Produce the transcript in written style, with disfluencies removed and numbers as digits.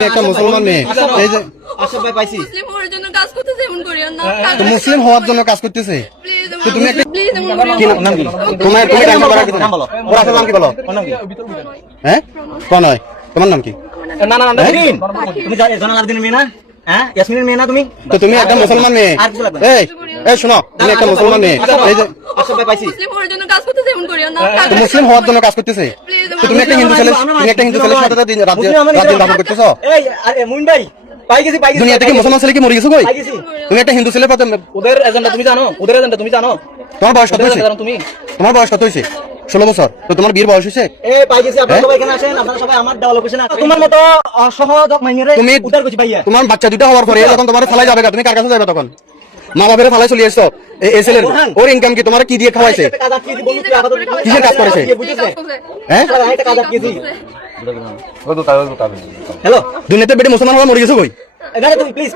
একটা মুসলমান মেয়ে এই যে মুসলিম হওয়ার জন্য কাজ করতেছে এমন করিও না। তো মুসলিম হওয়ার জন্য কাজ করতেছে তো তুমি একটা প্লিজ এমন করিও কি না। নাম কি তোমার তুমি টাইম করা কি নাম বলো ওর আসল নাম কি বলো হ্যাঁ প্রণয় তোমার নাম কি না না না তুমি জনালার দিন মেয়ে না হ্যাঁ ইয়াসমিনের মেয়ে না তুমি তো তুমি একটা মুসলমান মেয়ে এই এই শোনো তুমি একটা মুসলমান মেয়ে এই যে মুসলিম হওয়ার জন্য কাজ করতেছে এমন করিও না। তো মুসলিম হওয়ার জন্য কাজ করতেছে তো তুমি একটা হিন্দু ছেলে সাথে রাত দিন যাপন করতেছো এই আরে মুইন ভাই পাই গেছি দুনিয়া থেকে মুসলমান ছেলে কি মরে গেছে কই পাই গেছি তুমি একটা হিন্দু ছেলে পাতে ওদের এজেন্ডা তুমি জানো তোমার বয়স কত হয়েছে তুমি তোমার বয়স কত হয়েছে 16 বছর তো তোমার বিয়ের বয়স হয়েছে এই পাই গেছি আপনারা সবাই এখানে আসেন আপনারা সবাই আমার দেওয়া লোকেশন আছে তোমার মতো সহযোগ মাইনেরে তুমি উদ্ধার করছি ভাইয়া তোমার বাচ্চা দুটো হওয়ার পরে যখন তোমার ফালাই যাবে তুমি কার কাছে যাবে তখন মা বাপের ফালাই চলে এসছো এই ছেলের ওর ইনকাম কি তোমার কি দিয়ে খাওয়াইছে কিসের কাজ করেছে হ্যাঁ একটা কাজ আটকেছি হ্যালো দুনিয়াতে বেটে মুসলমান হওয়া মরে গেছে কই এখানে তুমি প্লিজ